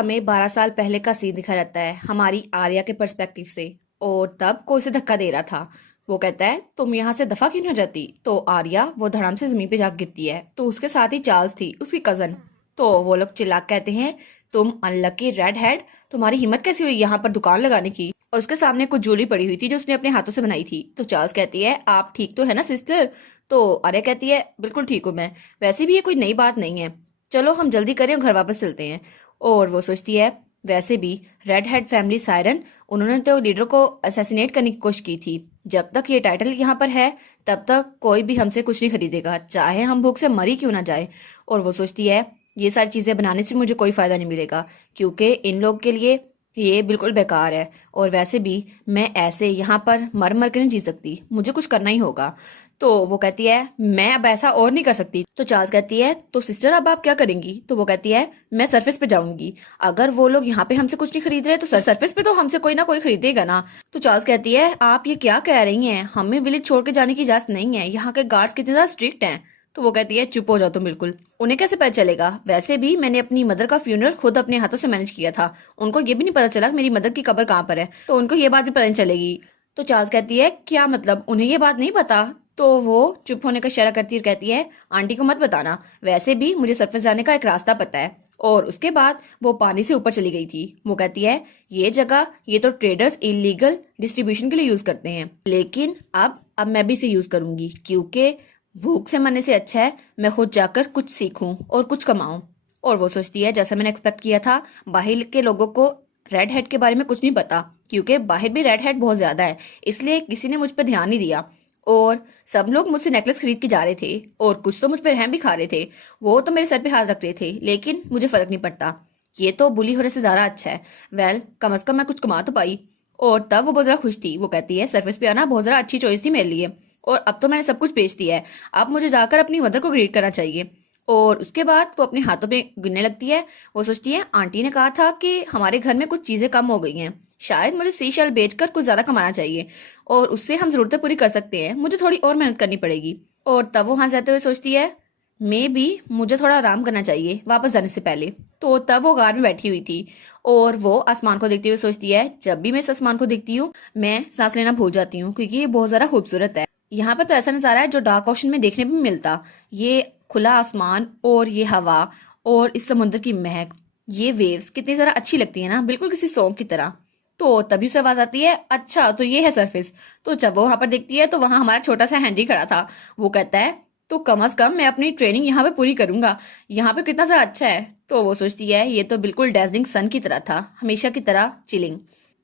हमें 12 साल पहले का सीन दिखा जाता है हमारी आर्या के पर्सपेक्टिव से। और तब कोई उसे धक्का दे रहा था। वो कहता है तुम यहाँ से दफा क्यों नहीं हो जाती। तो आर्या वो धड़ाम से जमीन पे जा गिरती है। तो उसके साथ ही चार्ल्स थी, उसकी कजन। तो वो लोग चिल्ला के कहते हैं तुम अनलकी रेड हेड, तुम्हारी हिम्मत कैसी हुई यहाँ पर दुकान लगाने की। और उसके सामने कुछ ज्वेलरी पड़ी हुई थी जो उसने अपने हाथों से बनाई थी। तो चार्ल्स कहती है आप ठीक तो है ना सिस्टर। तो आर्या कहती है बिल्कुल ठीक हूँ मैं, वैसे भी ये कोई नई बात नहीं है, चलो हम जल्दी करें और घर वापस चलते हैं। और वो सोचती है वैसे भी रेड हेड फैमिली सायरन, उन्होंने तो लीडर को असैसिनेट करने की कोशिश की थी। जब तक ये टाइटल यहाँ पर है तब तक कोई भी हमसे कुछ नहीं खरीदेगा, चाहे हम भूख से मरी क्यों ना जाए। और वो सोचती है ये सारी चीजें बनाने से मुझे कोई फायदा नहीं मिलेगा, क्योंकि इन लोग के लिए ये बिल्कुल बेकार है। और वैसे भी मैं ऐसे यहाँ पर मर मर कर नहीं जी सकती, मुझे कुछ करना ही होगा। तो वो कहती है मैं अब ऐसा और नहीं कर सकती। तो चार्ल्स कहती है तो सिस्टर अब आप क्या करेंगी। तो वो कहती है मैं सरफेस पे जाऊंगी, अगर वो लोग यहाँ पे हमसे कुछ नहीं खरीद रहे तो सरफेस पे तो हमसे कोई ना कोई खरीदेगा ना। तो चार्ल्स कहती है आप ये क्या कह रही हैं, हमें विलेज छोड़ के जाने की इजाजत नहीं है, यहाँ के गार्ड्स कितने ज्यादा स्ट्रिक्ट हैं। तो वो कहती है चुप हो जाओ तुम बिल्कुल, उन्हें कैसे पता चलेगा, वैसे भी मैंने अपनी मदर का फ्यूनरल खुद अपने हाथों से मैनेज किया था, उनको ये भी नहीं पता चला मेरी मदर की कब्र कहाँ पर है, तो उनको ये बात भी पता नहीं चलेगी। तो चार्ल्स कहती है क्या मतलब उन्हें ये बात नहीं पता। तो वो चुप होने का इशारा करती है, कहती है आंटी को मत बताना, वैसे भी मुझे सरफेस जाने का एक रास्ता पता है। और उसके बाद वो पानी से ऊपर चली गई थी। वो कहती है ये जगह ये तो ट्रेडर्स इलीगल डिस्ट्रीब्यूशन के लिए यूज करते हैं, लेकिन अब मैं भी इसे यूज करूंगी, क्योंकि भूख से मरने से अच्छा है मैं खुद जाकर कुछ सीखूं और कुछ कमाऊं। और वो सोचती है जैसा मैंने एक्सपेक्ट किया था, बाहर के लोगों को रेड हेड के बारे में कुछ नहीं पता, क्योंकि बाहर भी रेड हेड बहुत ज्यादा है, इसलिए किसी ने मुझ पर ध्यान नहीं दिया। और सब लोग मुझसे नेकलेस खरीद के जा रहे थे और कुछ तो मुझ पर रहम भी खा रहे थे, वो तो मेरे सर पे हाथ रख रहे थे, लेकिन मुझे फर्क नहीं पड़ता, ये तो बुली होने से ज्यादा अच्छा है। वेल कम से कम मैं कुछ कमा तो पाई। और तब वो बहुत ज्यादा खुश थी। वो कहती है सरफेस पे आना बहुत ज्यादा अच्छी चॉइस थी मेरे लिए, और अब तो मैंने सब कुछ बेच दिया है, अब मुझे जाकर अपनी मदर को ग्रीट करना चाहिए। और उसके बाद वो अपने हाथों पे गिनने लगती है। वो सोचती है आंटी ने कहा था कि हमारे घर में कुछ चीजें कम हो गई हैं, शायद मुझे सी शेल बेचकर कुछ ज्यादा कमाना चाहिए और उससे हम जरूरतें पूरी कर सकते हैं, मुझे थोड़ी और मेहनत करनी पड़ेगी। और तब वो वहां जाते हुए सोचती है मे भी मुझे थोड़ा आराम करना चाहिए वापस जाने से पहले। तो तब वो कार में बैठी हुई थी और वो आसमान को देखते हुए सोचती है जब भी मैं इस आसमान को देखती हूँ मैं सांस लेना भूल जाती हूँ, क्योंकि ये बहुत ज्यादा खूबसूरत है। यहाँ पर तो ऐसा नजारा है जो डार्क ओशन में देखने भी मिलता, ये खुला आसमान और ये हवा और इस समुद्र की महक, ये वेव्स कितनी जरा अच्छी लगती है ना, बिल्कुल किसी सॉन्ग की तरह। तो तभी से आवाज आती है अच्छा तो ये है सरफेस। तो जब वो वहां पर देखती है तो वहां हमारा छोटा सा हैंडी खड़ा था। वो कहता है तो कम अज कम मैं अपनी ट्रेनिंग यहाँ पे पूरी करूंगा, यहाँ पे कितना सा अच्छा है। तो वो सोचती है ये तो बिल्कुल डेजलिंग सन की तरह था, हमेशा की तरह चिलिंग।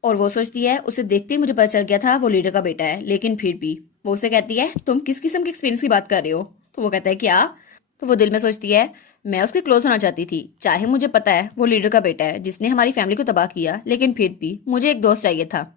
और वो सोचती है उसे देखते ही मुझे पता चल गया था वो लीडर का बेटा है, लेकिन फिर भी वो उसे कहती है तुम किस किस्म के एक्सपीरियंस की बात कर रहे हो। तो वो कहता है क्या। तो वो दिल में सोचती है मैं उसके क्लोज होना चाहती थी, चाहे मुझे पता है वो लीडर का बेटा है जिसने हमारी फैमिली को तबाह किया, लेकिन फिर भी मुझे एक दोस्त चाहिए था।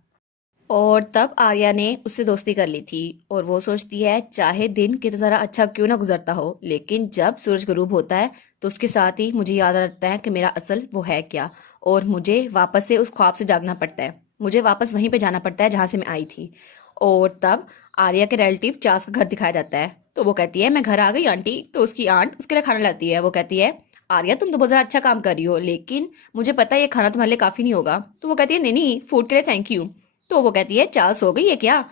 और तब आर्या ने उससे दोस्ती कर ली थी। और वो सोचती है चाहे दिन कितना ज़रा अच्छा क्यों ना गुजरता हो, लेकिन जब सूरज गरूब होता है तो उसके साथ ही मुझे याद आता है कि मेरा असल वो है क्या, और मुझे वापस से उस ख्वाब से जागना पड़ता है, मुझे वापस वहीं पे जाना पड़ता है जहाँ से मैं आई थी। और तब आर्या के रिलेटिव चार्ल्स का घर दिखाया जाता है। तो वो कहती है मैं घर आ गई आंटी। तो उसकी आंट उसके लिए खाना लाती है। वो कहती है आर्या तुम तो बहुत ज़्यादा अच्छा काम कर रही हो, लेकिन मुझे पता है ये खाना तुम्हारे लिए काफ़ी नहीं होगा। तो वो कहती है नहीं नहीं फूड के लिए थैंक यू। तो वो कहती है चार्ल्स हो गई है क्या।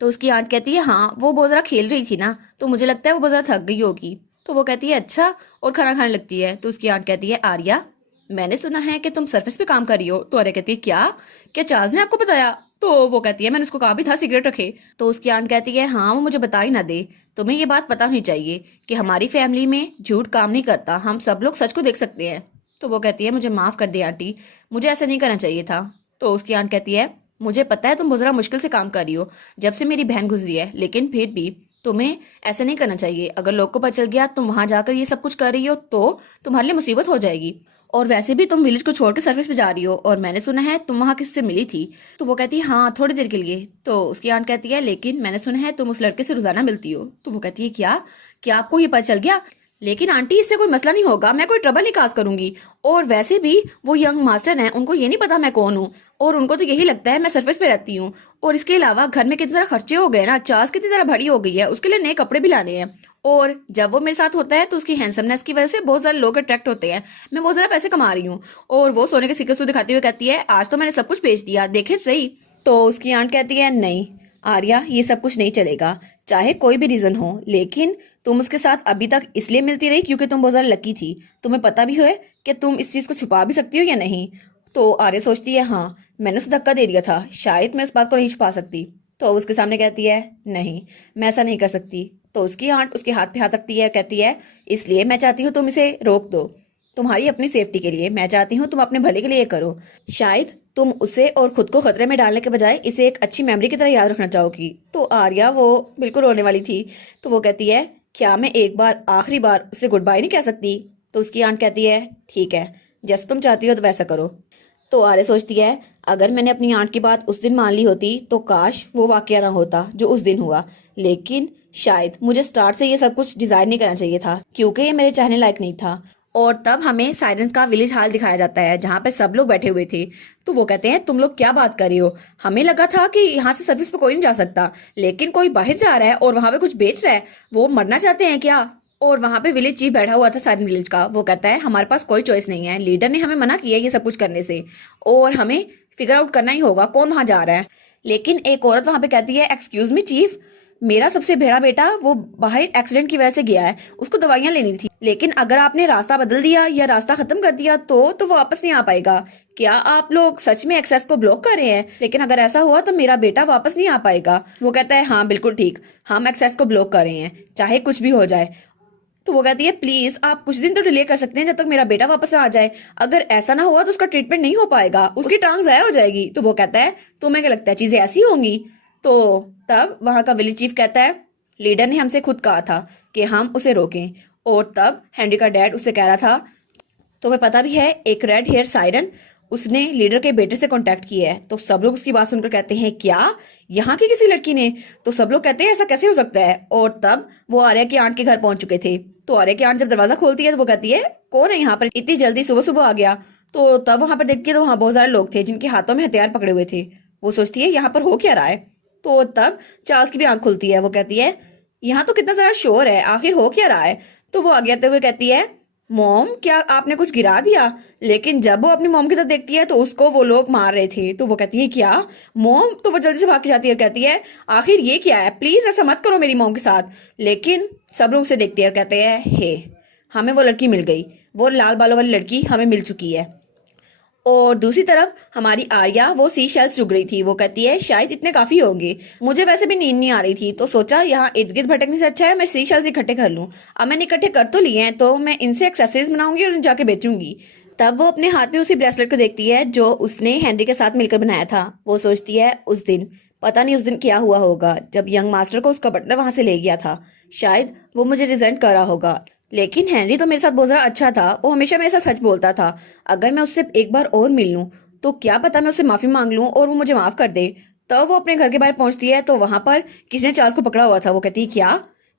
तो उसकी आंट कहती है हाँ वो बहुत ज़रा खेल रही थी ना, तो मुझे लगता है वो बहुत ज़्यादा थक गई होगी। तो वो कहती है अच्छा, और खाना खाने लगती है। तो उसकी आंट कहती है आर्या मैंने सुना है कि तुम सरफेस पे काम कर रही हो। तो आर्या कहती है क्या, क्या चार्ल्स ने आपको बताया। तो वो कहती है मैंने उसको कहा भी था सिगरेट रखे। तो उसकी आंट कहती है हाँ वो मुझे बता ही ना दे, तुम्हें ये बात पता होनी चाहिए कि हमारी फैमिली में झूठ काम नहीं करता, हम सब लोग सच को देख सकते हैं। तो वो कहती है मुझे माफ कर दे आंटी, मुझे ऐसा नहीं करना चाहिए था। तो उसकी आंट कहती है मुझे पता है तुम बहुत ज़रा मुश्किल से काम कर रही हो जब से मेरी बहन गुजरी है, लेकिन फिर भी तुम्हें ऐसा नहीं करना चाहिए, अगर लोग को पता चल गया तुम वहां जाकर ये सब कुछ कर रही हो तो तुम्हारे लिए मुसीबत हो जाएगी। और वैसे भी तुम विलेज को छोड़ के सर्विस पे जा रही हो, और मैंने सुना है तुम वहां किससे मिली थी। तो वो कहती है हाँ थोड़ी देर के लिए। तो उसकी आंट कहती है लेकिन मैंने सुना है तुम उस लड़के से रोजाना मिलती हो। तो वो कहती है क्या, क्या आपको ये पता चल गया। लेकिन आंटी इससे कोई मसला नहीं होगा, मैं कोई ट्रबल नहीं काज करूंगी। और वैसे भी वो यंग मास्टर हैं, उनको ये नहीं पता मैं कौन हूँ, और उनको तो यही लगता है मैं सरफेस पे रहती हूँ। और इसके अलावा घर में कितने सारे खर्चे हो गए ना, चार्ज कितनी सारा बड़ी हो गई है, उसके लिए नए कपड़े भी लाने हैं। और जब वो मेरे साथ होता है तो उसकी हैंडसमनेस की वजह से बहुत सारे लोग अट्रैक्ट होते हैं। मैं बहुत ज्यादा पैसे कमा रही हूँ। और वो सोने के सिक्के दिखाते हुए कहती है आज तो मैंने सब कुछ बेच दिया, देखे सही। तो उसकी आंट कहती है नहीं आर्या, ये सब कुछ नहीं चलेगा, चाहे कोई भी रीजन हो, लेकिन तुम उसके साथ अभी तक इसलिए मिलती रही क्योंकि तुम बहुत ज्यादा लकी थी। तुम्हें पता भी है कि तुम इस चीज को छुपा भी सकती हो या नहीं। तो आर्या सोचती है हाँ, मैंने उसे धक्का दे दिया था, शायद मैं इस बात को नहीं छुपा सकती। तो उसके सामने कहती है नहीं, मैं ऐसा नहीं कर सकती। तो उसकी आंट उसके हाथ पे हाथ रखती है, कहती है इसलिए मैं चाहती हूँ तुम इसे रोक दो, तुम्हारी अपनी सेफ्टी के लिए। मैं चाहती हूँ तुम अपने भले के लिए ये करो। शायद तुम उसे और खुद को खतरे में डालने के बजाय इसे एक अच्छी मेमोरी की तरह याद रखना चाहोगी। तो आर्या वो बिल्कुल रोने वाली थी। तो वो कहती है क्या मैं एक बार आखिरी बार उससे गुड बाय नहीं कह सकती। तो उसकी आंट कहती है ठीक है, जैसा तुम चाहती हो तो वैसा करो। तो आर्या सोचती है अगर मैंने अपनी आंट की बात उस दिन मान ली होती तो काश वो वाकया ना होता जो उस दिन हुआ। लेकिन शायद मुझे स्टार्ट से ये सब कुछ डिजाइन नहीं करना चाहिए था, क्योंकि ये मेरे चाहने लायक नहीं था। और तब हमें साइरेंस का विलेज हाल दिखाया जाता है जहाँ पे सब लोग बैठे हुए थे। तो वो कहते हैं तुम लोग क्या बात कर रहे हो, हमें लगा था कि यहाँ से सर्विस पे कोई नहीं जा सकता, लेकिन कोई बाहर जा रहा है और वहां पे कुछ बेच रहा है, वो मरना चाहते हैं क्या। और वहां पे विलेज चीफ बैठा हुआ था साइरन विलेज का, वो कहता है हमारे पास कोई चॉइस नहीं है, लीडर ने हमें मना किया ये सब कुछ करने से, और हमें फिगर आउट करना ही होगा कौन वहां जा रहा है। लेकिन एक औरत वहां पे कहती है एक्सक्यूज मी चीफ, मेरा सबसे बड़ा बेटा वो बाहर एक्सीडेंट की वजह से गया है, उसको दवाइयां लेनी थी, लेकिन अगर आपने रास्ता बदल दिया या रास्ता खत्म कर दिया तो वो वापस नहीं आ पाएगा। क्या आप लोग सच में एक्सेस को ब्लॉक कर रहे हैं? लेकिन अगर ऐसा हुआ तो मेरा बेटा वापस नहीं आ पाएगा। वो कहता है हाँ बिल्कुल ठीक, हम एक्सेस को ब्लॉक कर रहे हैं चाहे कुछ भी हो जाए। तो वो कहती है प्लीज आप कुछ दिन तो डिले कर सकते हैं जब तक मेरा बेटा वापस आ जाए, अगर ऐसा ना हुआ तो उसका ट्रीटमेंट नहीं हो पाएगा, उसकी टांग जाया हो जाएगी। तो वो कहता है तुम्हें क्या लगता है चीजें ऐसी होंगी। तो तब वहां का विलेज चीफ कहता है लीडर ने हमसे खुद कहा था कि हम उसे रोकें। और तब हेनरी का डैड उससे कह रहा था तुम्हें पता भी है एक रेड हेयर साइरन उसने लीडर के बेटे से कांटेक्ट किया है। तो सब लोग उसकी बात सुनकर कहते हैं क्या, यहाँ की किसी लड़की ने? तो सब लोग कहते हैं ऐसा कैसे हो सकता है। और तब वो आर्या की आंट के घर पहुंच चुके थे। तो आर्या की आंट जब दरवाजा खोलती है तो वो कहती है कौन है यहाँ पर, इतनी जल्दी सुबह सुबह आ गया। तो तब वहां पर देखती है तो वहां बहुत सारे लोग थे जिनके हाथों में हथियार पकड़े हुए थे। वो सोचती है यहाँ पर हो क्या रहा है। तो तब चार्ल्स की भी आंख खुलती है, वो कहती है यहाँ तो कितना सारा शोर है, आखिर हो क्या रहा है। तो वो आगे आते हुए कहती है मॉम क्या आपने कुछ गिरा दिया। लेकिन जब वो अपनी मॉम की तरफ देखती है तो उसको वो लोग मार रहे थे। तो वो कहती है क्या मॉम, तो वो जल्दी से भाग के जाती है, कहती है आखिर ये क्या है, प्लीज ऐसा मत करो मेरी मॉम के साथ। लेकिन सब लोग उसे देखते हैं और कहते हैं हे हमें वो लड़की मिल गई, वो लाल बालों वाली लड़की हमें मिल चुकी है। और दूसरी तरफ हमारी आर्या वो सी शेल्स चुग रही थी। वो कहती है शायद इतने काफी होंगे, मुझे वैसे भी नींद नहीं आ रही थी तो सोचा यहाँ इर्द गिर्द भटकने से अच्छा है मैं सी शेल्स इकट्ठे कर लूं। अब मैंने इकट्ठे कर तो लिए हैं तो मैं इनसे एक्सेसरीज बनाऊंगी और उन्हें जाके बेचूंगी। तब वो अपने हाथ में उसी ब्रेसलेट को देखती है जो उसने हेनरी के साथ मिलकर बनाया था। वो सोचती है उस दिन पता नहीं उस दिन क्या हुआ होगा जब यंग मास्टर को उसका बटलर वहां से ले गया था, शायद वो मुझे रिजेंट कर रहा होगा। लेकिन हेनरी तो मेरे साथ बहुत ज्यादा अच्छा था, वो हमेशा मेरे साथ सच बोलता था। अगर मैं उससे एक बार और मिल लूं तो क्या पता मैं उससे माफी मांग लूं और वो मुझे माफ कर दे। तब वो अपने घर के बाहर पहुंचती है तो वहां पर किसी ने चार्ल्स को पकड़ा हुआ था। वो कहती है क्या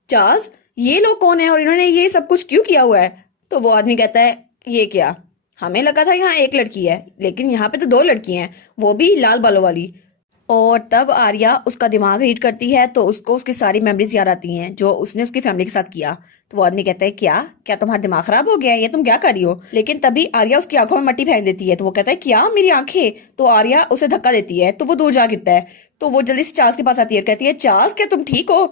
चार्ल्स, ये लोग कौन है और इन्होंने ये सब कुछ क्यों किया हुआ है। तो वो आदमी कहता है ये क्या, हमें लगा था यहाँ एक लड़की है लेकिन यहाँ पे तो दो लड़की हैं, वो भी लाल बालों वाली। और तब आर्या उसका दिमाग रीड करती है तो उसको उसकी सारी मेमोरीज याद आती हैं जो उसने उसकी फैमिली के साथ किया। तो वो आदमी कहता है क्या क्या तुम्हारा दिमाग खराब हो गया है, ये तुम क्या कर रही हो। लेकिन तभी आर्या उसकी आंखों में मट्टी फेंक देती है। तो वो कहता है क्या मेरी आंखें। तो आर्या उसे धक्का देती है तो वो दूर जा गिरता है। तो वो जल्दी से चार्ल्स के पास आती है और कहती है चार्ल्स क्या तुम ठीक हो।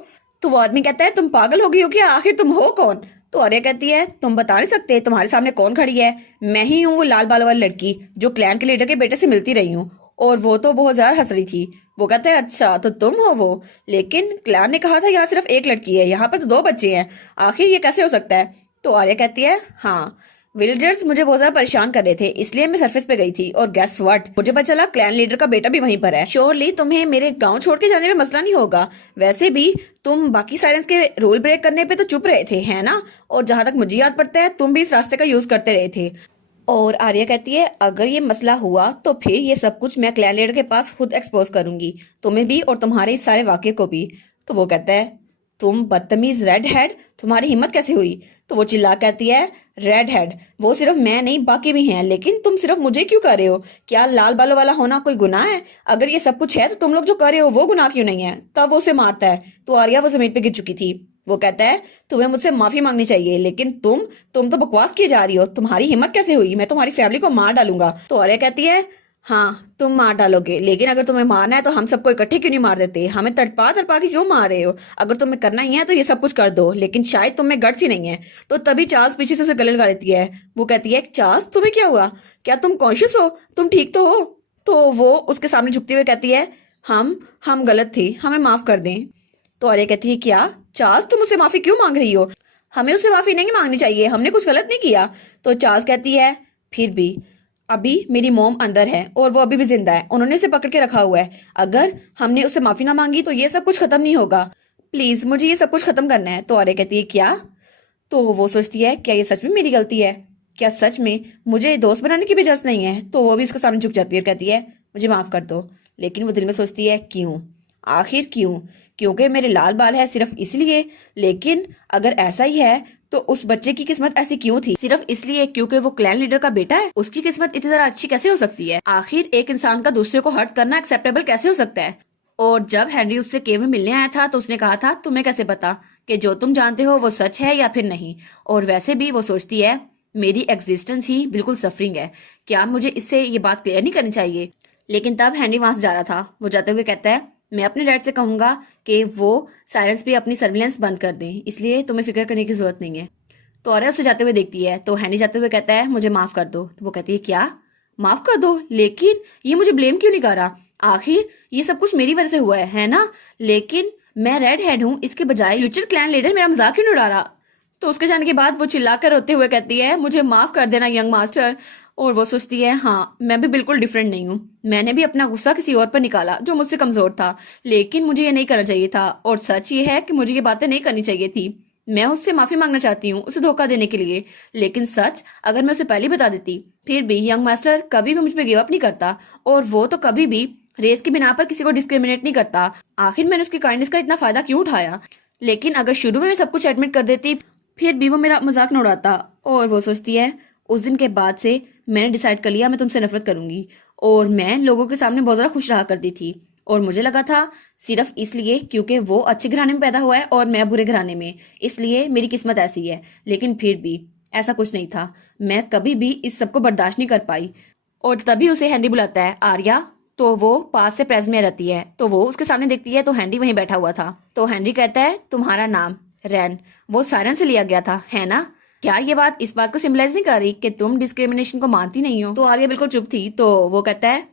तो वो आदमी कहता है तुम पागल हो गई हो क्या, आखिर तुम हो कौन। तो आर्या कहती है तुम बता नहीं सकते तुम्हारे सामने कौन खड़ी है, मैं ही हूँ वो लाल बाल वाली लड़की जो क्लैन के लीडर के बेटे से मिलती रही हूँ। और वो तो बहुत ज्यादा हंस रही थी। वो कहते हैं अच्छा तो तुम हो वो, लेकिन क्लैन ने कहा था यहाँ सिर्फ एक लड़की है, यहाँ पर तो दो बच्चे हैं, आखिर ये कैसे हो सकता है। तो आर्या कहती है हाँ विलेजर्स मुझे बहुत ज्यादा परेशान कर रहे थे इसलिए मैं सरफेस पे गई थी और गेस व्हाट, मुझे पता चला क्लैन लीडर का बेटा भी वहीं पर है। श्योरली तुम्हें मेरे गांव छोड़ के जाने में मसला नहीं होगा, वैसे भी तुम बाकी साइरेंस के रूल ब्रेक करने पे तो चुप रहे थे है ना, और जहां तक मुझे याद पड़ता है तुम भी इस रास्ते का यूज करते रहे थे। और आर्या कहती है अगर ये मसला हुआ तो फिर ये सब कुछ मैं क्लैन लीडर के पास खुद एक्सपोज करूंगी, तुम्हें भी और तुम्हारे इस सारे वाक्य को भी। तो वो कहता है तुम बदतमीज रेड हेड, तुम्हारी हिम्मत कैसे हुई, तो वो चिल्ला कहती है, रेड हेड, वो सिर्फ मैं नहीं बाकी भी हैं, लेकिन तुम सिर्फ मुझे क्यों कर रहे हो? क्या लाल बालों वाला होना कोई गुनाह है? अगर ये सब कुछ है तो तुम लोग जो कर रहे हो वो गुनाह क्यों नहीं है? तब वो उसे मारता है तो आर्या वो जमीन पे गिर चुकी थी। वो कहता है, तुम्हें मुझसे माफी मांगनी चाहिए, लेकिन तुम तो बकवास किए जा रही हो, तुम्हारी हिम्मत कैसे हुई? मैं तुम्हारी फैमिली को मार डालूंगा। तो आर्या कहती है, हाँ तुम मार डालोगे, लेकिन अगर तुम्हें मारना है तो हम सबको इकट्ठे क्यों नहीं मार देते? हमें तड़पा तड़पा के क्यों मार रहे हो? अगर तुम्हें करना ही है तो ये सब कुछ कर दो, लेकिन शायद तुम में गट्स ही नहीं है। तो तभी चार्ल्स पीछे से उसे गले लगा देती है। वो कहती है, चार्ल्स तुम्हें क्या हुआ? क्या तुम कॉन्शियस हो? तुम ठीक तो हो? तो वो उसके सामने झुकती हुई कहती है, हम गलत थे, हमें माफ कर दें। तो आर्या कहती है, क्या चार्ल्स तुम उससे माफी क्यों मांग रही हो? हमें उससे माफी नहीं मांगनी चाहिए, हमने कुछ गलत नहीं किया। तो चार्ल्स कहती है, फिर भी अभी मेरी मॉम अंदर है और वो अभी भी जिंदा है, उन्होंने उसे पकड़ के रखा हुआ है। अगर हमने उससे माफी ना मांगी तो ये सब कुछ खत्म नहीं होगा। प्लीज मुझे ये सब कुछ खत्म करना है। तो आर्या कहती है, क्या? तो वो सोचती है, क्या ये सच में मेरी गलती है? क्या सच में मुझे दोस्त बनाने की भी इजाजत नहीं है? तो वो भी इसके सामने झुक जाती है और कहती है, मुझे माफ कर दो। लेकिन वो दिल में सोचती है, क्यों? आखिर क्यों? क्योंकि मेरे लाल बाल है सिर्फ इसलिए? लेकिन अगर ऐसा ही है तो उस बच्चे की किस्मत ऐसी क्यों थी? सिर्फ इसलिए क्योंकि वो क्लैन लीडर का बेटा है? उसकी किस्मत इतनी ज्यादा अच्छी कैसे हो सकती है? आखिर एक इंसान का दूसरे को हर्ट करना एक्सेप्टेबल कैसे हो सकता है? और जब हेनरी उससे केव में मिलने आया था तो उसने कहा था, तुम्हें कैसे पता कि जो तुम जानते हो वो सच है या फिर नहीं? और वैसे भी वो सोचती है, मेरी एग्जिस्टेंस ही बिल्कुल सफरिंग है, क्या मुझे इससे ये बात क्लियर नहीं करनी चाहिए? लेकिन तब हेनरी वहां से जा रहा था। वो जाते हुए कहता है, मैं अपने डैड से कहूंगा कि वो साइलेंस पे अपनी सर्विलेंस बंद कर दें, इसलिए तुम्हें फिक्र करने की जरूरत नहीं है। तो आर्या उसे जाते हुए देखती है तो हेनरी जाते हुए कहता है, मुझे माफ कर दो। तो वो कहती है, क्या माफ कर दो? लेकिन ये मुझे ब्लेम क्यों नहीं कर रहा? आखिर ये सब कुछ मेरी वजह से हुआ है ना? लेकिन मैं रेड हेड हूँ, इसके बजाय फ्यूचर क्लैन लीडर मेरा मजाक क्यों नहीं उड़ा रहा? तो उसके जाने के बाद वो चिल्लाकर रोते हुए कहती है, मुझे माफ कर देना यंग मास्टर। और वो सोचती है, हाँ मैं भी बिल्कुल डिफरेंट नहीं हूँ, मैंने भी अपना गुस्सा किसी और पर निकाला जो मुझसे कमजोर था, लेकिन मुझे ये नहीं करना चाहिए था। और सच ये है कि मुझे ये बातें नहीं करनी चाहिए थी। मैं उससे माफी मांगना चाहती हूँ उसे धोखा देने के लिए, लेकिन सच अगर मैं उसे पहले बता देती। फिर भी यंग मास्टर कभी भी मुझ पर गिव अप नहीं करता, और वो तो कभी भी रेस की बिना पर किसी को डिस्क्रिमिनेट नहीं करता। आखिर मैंने उसकी काइंडनेस का इतना फायदा क्यों उठाया? लेकिन अगर शुरू में मैं सब कुछ एडमिट कर देती फिर भी वो मेरा मजाक न उड़ाता। और वो सोचती है, उस दिन के बाद से मैंने डिसाइड कर लिया मैं तुमसे नफरत करूंगी। और मैं लोगों के सामने बहुत ज्यादा खुश रहा करती थी, और मुझे लगा था सिर्फ इसलिए क्योंकि वो अच्छे घराने में पैदा हुआ है और मैं बुरे घराने में, इसलिए मेरी किस्मत ऐसी है। लेकिन फिर भी ऐसा कुछ नहीं था, मैं कभी भी इस सब को बर्दाश्त नहीं कर पाई। और तभी उसे हेनरी बुलाता है, आर्या। तो वो पास से प्रेस में रहती है, तो वो उसके सामने देखती है तो हेनरी वहीं बैठा हुआ था। तो हेनरी कहता है, तुम्हारा नाम रैन वो सायरन से लिया गया था, है ना? क्या ये बात इस बात को सिंबलाइज नहीं कर रही कि तुम डिस्क्रिमिनेशन को मानती नहीं हो? तो आर्या बिल्कुल चुप थी। तो वो कहता है,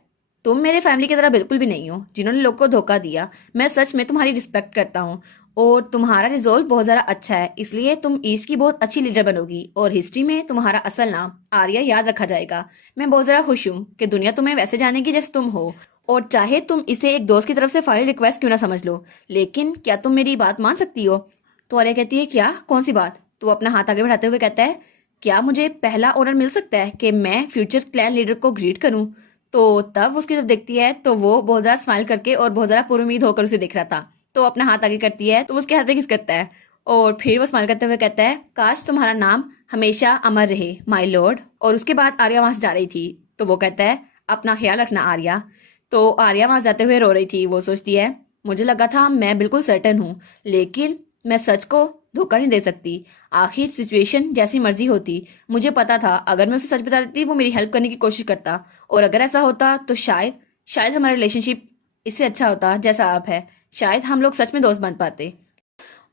तुम मेरे फैमिली की तरह बिल्कुल भी नहीं हो जिन्होंने लोग को धोखा दिया। मैं सच में तुम्हारी रिस्पेक्ट करता हूँ, और तुम्हारा रिजोल्व बहुत ज्यादा अच्छा है, इसलिए तुम ईस्ट की बहुत अच्छी लीडर बनोगी, और हिस्ट्री में तुम्हारा असल नाम आर्या याद रखा जाएगा। मैं बहुत ज्यादा खुश हूँ कि दुनिया तुम्हें वैसे जानेगी जैसे तुम हो, और चाहे तुम इसे एक दोस्त की तरफ से फाइल रिक्वेस्ट क्यों ना समझ लो, लेकिन क्या तुम मेरी बात मान सकती हो? तो आर्या कहती है, क्या? कौन सी बात? तो वो अपना हाथ आगे बढ़ाते हुए कहता है, क्या मुझे पहला ऑनर मिल सकता है कि मैं फ्यूचर क्लैन लीडर को ग्रीट करूं? तो तब उसकी तरफ देखती है तो वो बहुत ज्यादा स्माइल करके और बहुत ज्यादा पुरुमीद होकर उसे देख रहा था। तो अपना हाथ आगे करती है तो उसके हाथ पे किस करता है, और फिर वो स्माइल करते हुए कहता है, काश तुम्हारा नाम हमेशा अमर रहे माय लॉर्ड। और उसके बाद आर्या वहां से जा रही थी। तो वो कहता है, अपना ख्याल रखना आर्या। तो आर्या वहां जाते हुए रो रही थी। वो सोचती है, मुझे लगा था मैं बिल्कुल सर्टन हूँ, लेकिन मैं सच को धोखा नहीं दे सकती। आखिर सिचुएशन जैसी मर्जी होती, मुझे पता था अगर मैं उसे सच बता देती वो मेरी हेल्प करने की कोशिश करता, और अगर ऐसा होता तो शायद शायद हमारा रिलेशनशिप इससे अच्छा होता जैसा अब है। शायद हम लोग सच में दोस्त बन पाते।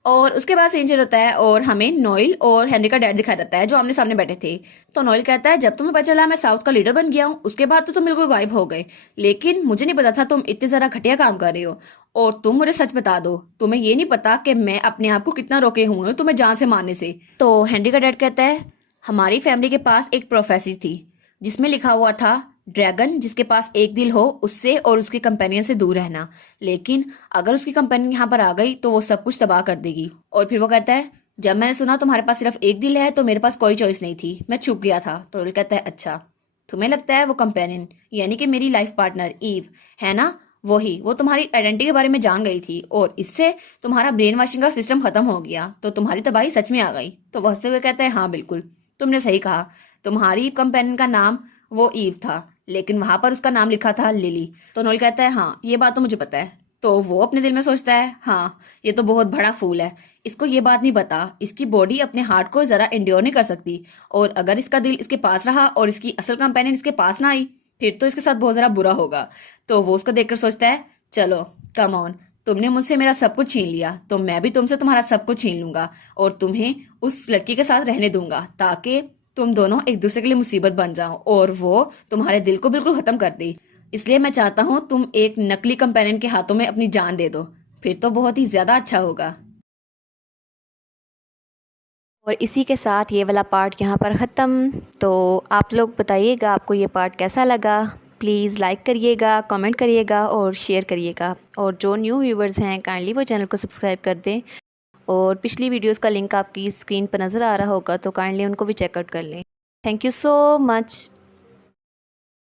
और उसके बाद सीन चेंज होता है और हमें नोएल और हेनरी का डैड दिखाया जाता है जो आमने सामने बैठे थे। तो नोएल कहता है, जब तुम्हें पता चला मैं साउथ का लीडर बन गया हूँ उसके बाद तो तुम बिल्कुल गायब हो गए, लेकिन मुझे नहीं पता था तुम इतने ज्यादा घटिया काम कर रहे हो। और तुम मुझे सच बता दो, तुम्हें ये नहीं पता कि मैं अपने आप को कितना रोके हुए हूँ तुम्हें जान से मारने से। तो हेनरी का डैड कहता है, हमारी फैमिली के पास एक प्रोफेसी थी जिसमें लिखा हुआ था, ड्रैगन जिसके पास एक दिल हो उससे और उसके कंपेनियन से दूर रहना, लेकिन अगर उसकी कंपेनियन यहाँ पर आ गई तो वो सब कुछ तबाह कर देगी। और फिर वो कहता है, जब मैंने सुना तुम्हारे पास सिर्फ एक दिल है तो मेरे पास कोई चॉइस नहीं थी, मैं छुप गया था। तो वो कहता है, अच्छा तुम्हें लगता है वो कंपेनियन यानी कि मेरी लाइफ पार्टनर ईव है ना, वो तुम्हारी आइडेंटिटी के बारे में जान गई थी और इससे तुम्हारा ब्रेन वॉशिंग का सिस्टम खत्म हो गया, तो तुम्हारी तबाही सच में आ गई। तो वो हंसते हुए कहता है, हाँ बिल्कुल, तुमने सही कहा। तुम्हारी कंपेनियन का नाम वो ईव था, लेकिन वहां पर उसका नाम लिखा था लिली। तो नोल कहता है, हाँ ये बात तो मुझे पता है। तो वो अपने दिल में सोचता है, हाँ ये तो बहुत बड़ा फूल है, इसको ये बात नहीं पता इसकी बॉडी अपने हार्ट को ज़रा इंड्योर नहीं कर सकती, और अगर इसका दिल इसके पास रहा और इसकी असल कंपेनियन इसके पास ना आई, फिर तो इसके साथ बहुत ज़रा बुरा होगा। तो वो उसको देखकर सोचता है, चलो कम ऑन, तुमने मुझसे मेरा सब कुछ छीन लिया, तो मैं भी तुमसे तुम्हारा सब कुछ छीन लूंगा और तुम्हें उस लड़की के साथ रहने दूंगा, ताकि तुम दोनों एक दूसरे के लिए मुसीबत बन जाओ और वो तुम्हारे दिल को बिल्कुल खत्म कर दे। इसलिए मैं चाहता हूँ तुम एक नकली कंपेनियन के हाथों में अपनी जान दे दो, फिर तो बहुत ही ज्यादा अच्छा होगा। और इसी के साथ ये वाला पार्ट यहाँ पर ख़त्म। तो आप लोग बताइएगा आपको ये पार्ट कैसा लगा। प्लीज़ लाइक करिएगा, कमेंट करिएगा और शेयर करिएगा। और जो न्यू व्यूवर्स हैं काइंडली वो चैनल को सब्सक्राइब कर दें। और पिछली वीडियोस का लिंक आपकी स्क्रीन पर नज़र आ रहा होगा, तो काइंडली उनको भी चेकआउट कर लें। Thank you so much.